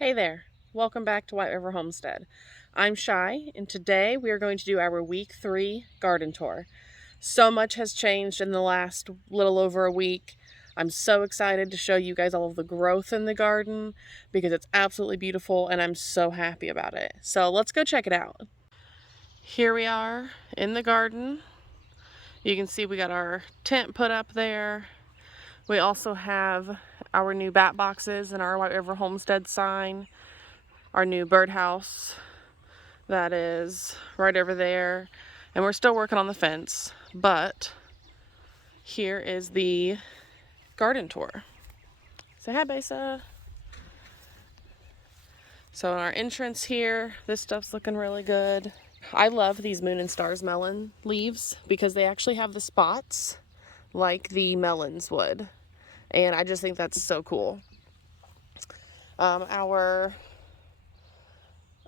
Hey there, welcome back to White River Homestead. I'm Shy, and today we are going to do our week 3 garden tour. So much has changed in the last little over a week. I'm so excited to show you guys all of the growth in the garden because it's absolutely beautiful and I'm so happy about it. So let's go check it out. Here we are in the garden. You can see we got our tent put up there. We also have our new bat boxes and our White River Homestead sign. Our new birdhouse that is right over there, and we're still working on the fence, but here is the garden tour. Say hi, Besa. So in our entrance here, this stuff's looking really good. I love these Moon and Stars melon leaves because they actually have the spots like the melons would, and I just think that's so cool. Our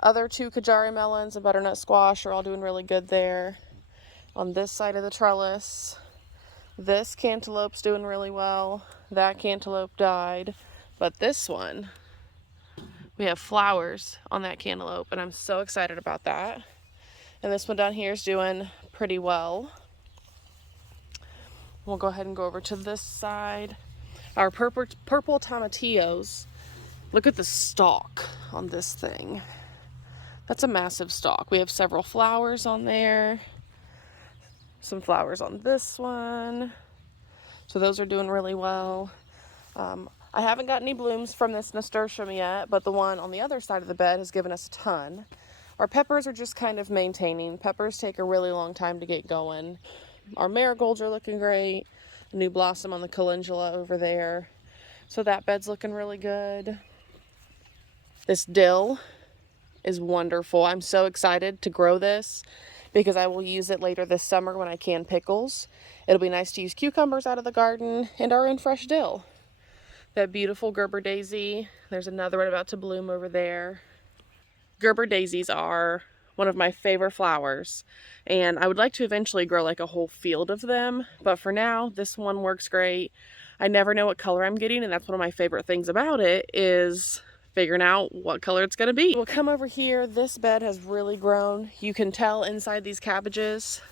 other two Kajari melons and butternut squash are all doing really good there. On this side of the trellis, this cantaloupe's doing really well. That cantaloupe died, but this one, we have flowers on that cantaloupe, and I'm so excited about that. And this one down here is doing pretty well. We'll go ahead and go over to this side. Our purple tomatillos. Look at the stalk on this thing. That's a massive stalk. We have several flowers on there. Some flowers on this one. So those are doing really well. I haven't got any blooms from this nasturtium yet, but the one on the other side of the bed has given us a ton. Our peppers are just kind of maintaining. Peppers take a really long time to get going. Our marigolds are looking great. A new blossom on the calendula over there. So that bed's looking really good. This dill is wonderful. I'm so excited to grow this because I will use it later this summer when I can pickles. It'll be nice to use cucumbers out of the garden and our own fresh dill. That beautiful Gerber daisy. There's another one about to bloom over there. Gerber daisies are one of my favorite flowers, and I would like to eventually grow like a whole field of them, but for now this one works great. I never know what color I'm getting, and that's one of my favorite things about it is figuring out what color it's going to be. We'll come over here. This bed has really grown. You can tell inside these cabbages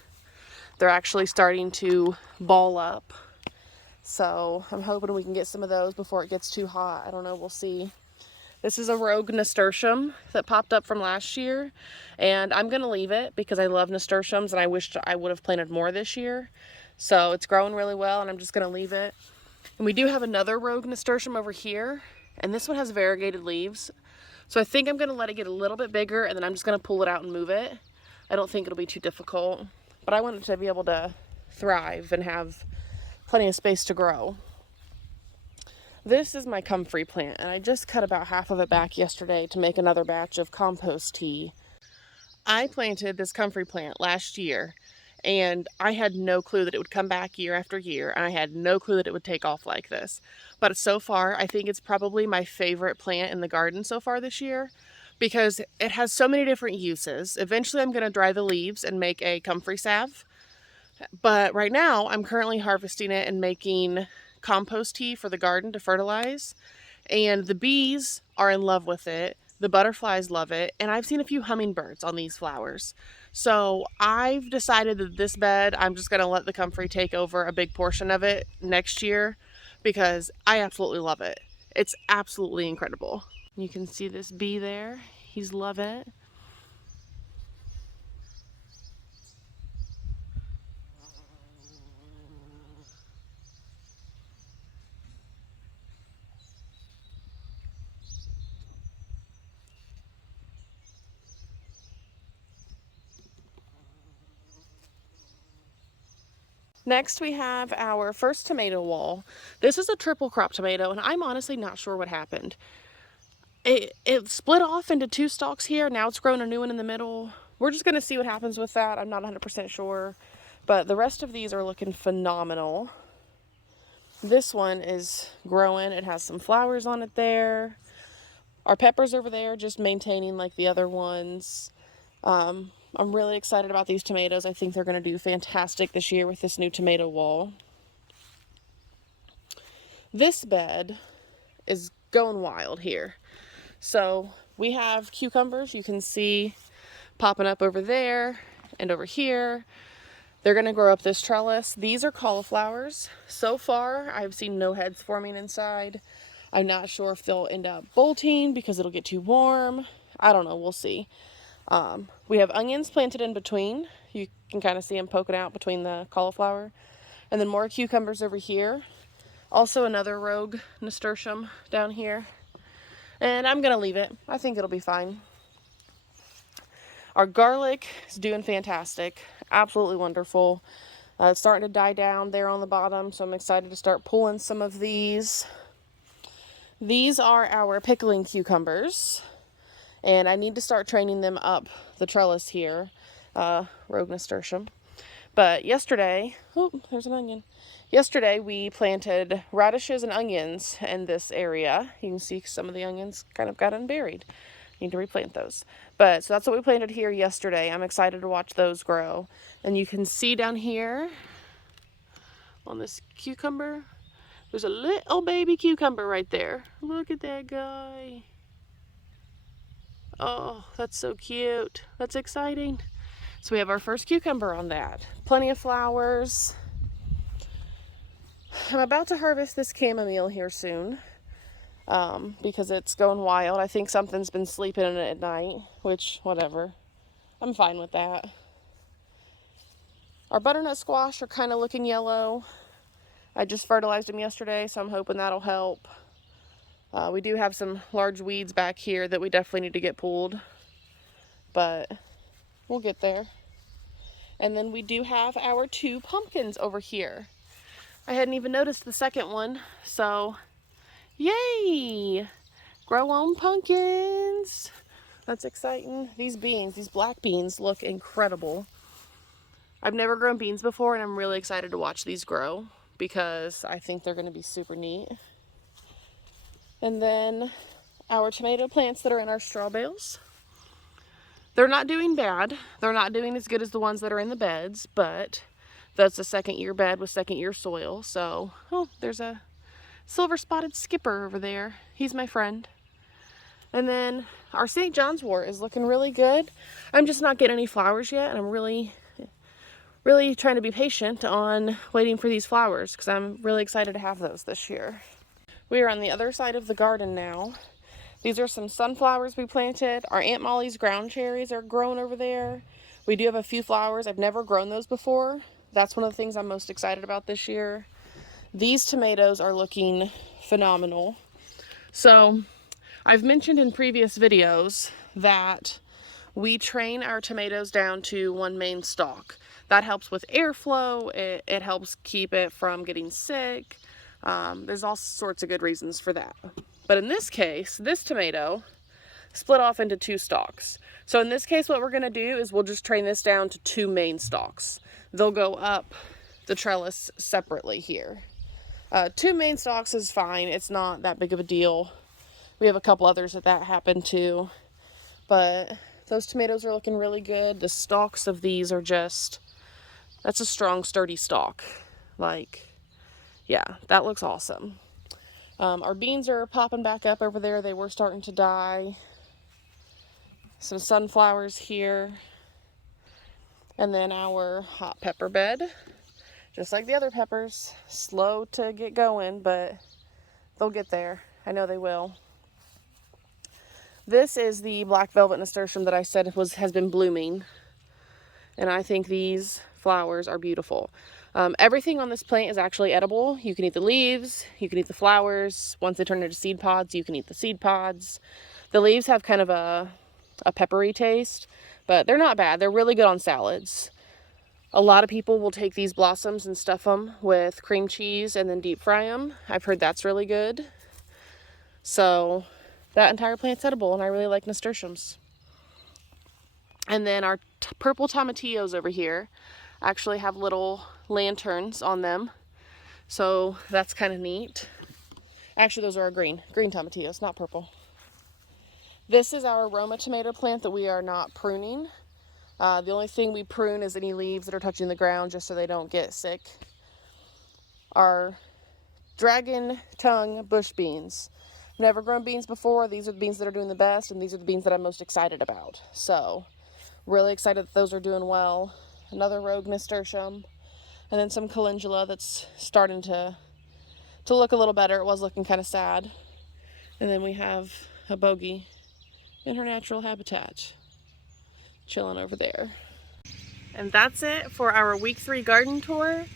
they're actually starting to ball up. So I'm hoping we can get some of those before it gets too hot. I don't know, we'll see. This is a rogue nasturtium that popped up from last year, and I'm gonna leave it because I love nasturtiums and I wish I would have planted more this year. So it's growing really well and I'm just gonna leave it. And we do have another rogue nasturtium over here, and this one has variegated leaves. So I think I'm gonna let it get a little bit bigger and then I'm just gonna pull it out and move it. I don't think it'll be too difficult, but I want it to be able to thrive and have plenty of space to grow. This is my comfrey plant, and I just cut about half of it back yesterday to make another batch of compost tea. I planted this comfrey plant last year, and I had no clue that it would come back year after year, and I had no clue that it would take off like this. But so far, I think it's probably my favorite plant in the garden so far this year because it has so many different uses. Eventually, I'm going to dry the leaves and make a comfrey salve. But right now, I'm currently harvesting it and making compost tea for the garden to fertilize. And the bees are in love with it. The butterflies love it. And I've seen a few hummingbirds on these flowers. So I've decided that this bed, I'm just going to let the comfrey take over a big portion of it next year because I absolutely love it. It's absolutely incredible. You can see this bee there. He's loving it. Next we have our first tomato wall. This is a triple crop tomato and I'm honestly not sure what happened. It split off into two stalks here. Now it's grown a new one in the middle. We're just going to see what happens with that. I'm not 100% sure. But the rest of these are looking phenomenal. This one is growing. It has some flowers on it there. Our peppers over there just maintaining like the other ones. I'm really excited about these tomatoes. I think they're going to do fantastic this year with this new tomato wall. This bed is going wild here. So we have cucumbers you can see popping up over there and over here. They're going to grow up this trellis. These are cauliflowers. So far, I've seen no heads forming inside. I'm not sure if they'll end up bolting because it'll get too warm. I don't know. We'll see. We have onions planted in between. You can kind of see them poking out between the cauliflower. And then more cucumbers over here. Also another rogue nasturtium down here. And I'm going to leave it. I think it'll be fine. Our garlic is doing fantastic. Absolutely wonderful. It's starting to die down there on the bottom, so I'm excited to start pulling some of these. These are our pickling cucumbers, and I need to start training them up the trellis here, rogue nasturtium. But yesterday, oh, there's an onion. Yesterday we planted radishes and onions in this area. You can see some of the onions kind of got unburied. Need to replant those. But so that's what we planted here yesterday. I'm excited to watch those grow. And you can see down here on this cucumber, there's a little baby cucumber right there. Look at that guy. Oh, that's so cute. That's exciting. So we have our first cucumber on that. Plenty of flowers. I'm about to harvest this chamomile here soon. Because it's going wild. I think something's been sleeping in it at night, which, whatever. I'm fine with that. Our butternut squash are kind of looking yellow. I just fertilized them yesterday, so I'm hoping that'll help. We do have some large weeds back here that we definitely need to get pulled, but we'll get there. And then we do have our 2 pumpkins over here. I hadn't even noticed the second one, so yay! Grow on pumpkins! That's exciting. These beans, these black beans, look incredible. I've never grown beans before, and I'm really excited to watch these grow because I think they're going to be super neat. And then our tomato plants that are in our straw bales. They're not doing bad. They're not doing as good as the ones that are in the beds, but that's a second-year bed with second-year soil. So, oh, there's a silver-spotted skipper over there. He's my friend. And then our St. John's wort is looking really good. I'm just not getting any flowers yet, and I'm really trying to be patient on waiting for these flowers because I'm really excited to have those this year. We are on the other side of the garden now. These are some sunflowers we planted. Our Aunt Molly's ground cherries are growing over there. We do have a few flowers. I've never grown those before. That's one of the things I'm most excited about this year. These tomatoes are looking phenomenal. So I've mentioned in previous videos that we train our tomatoes down to one main stalk. That helps with airflow. It helps keep it from getting sick. There's all sorts of good reasons for that. But in this case, this tomato split off into 2 stalks. So in this case, what we're going to do is we'll just train this down to 2 main stalks. They'll go up the trellis separately here. 2 main stalks is fine. It's not that big of a deal. We have a couple others that happened to. But those tomatoes are looking really good. The stalks of these are just, that's a strong, sturdy stalk. Like, yeah, that looks awesome. Our beans are popping back up over there. They were starting to die. Some sunflowers here. And then our hot pepper bed. Just like the other peppers, slow to get going, but they'll get there. I know they will. This is the black velvet nasturtium that I said has been blooming. And I think these flowers are beautiful. Everything on this plant is actually edible. You can eat the leaves, you can eat the flowers. Once they turn into seed pods, you can eat the seed pods. The leaves have kind of a peppery taste, but they're not bad. They're really good on salads. A lot of people will take these blossoms and stuff them with cream cheese and then deep fry them. I've heard that's really good. So that entire plant's edible, and I really like nasturtiums. And then our purple tomatillos over here actually have little lanterns on them. So that's kind of neat. Actually, those are our green tomatillos, not purple. This is our Roma tomato plant that we are not pruning. The only thing we prune is any leaves that are touching the ground just so they don't get sick. Our dragon tongue bush beans. never grown beans before. These are the beans that are doing the best, and these are the beans that I'm most excited about. So, really excited that those are doing well. Another rogue nasturtium, and then some calendula that's starting to look a little better. It was looking kind of sad. And then we have a bogey in her natural habitat, chilling over there. And that's it for our week 3 garden tour.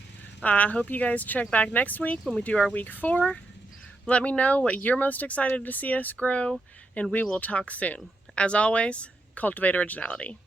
I hope you guys check back next week when we do our week 4. Let me know what you're most excited to see us grow, and we will talk soon. As always, cultivate originality.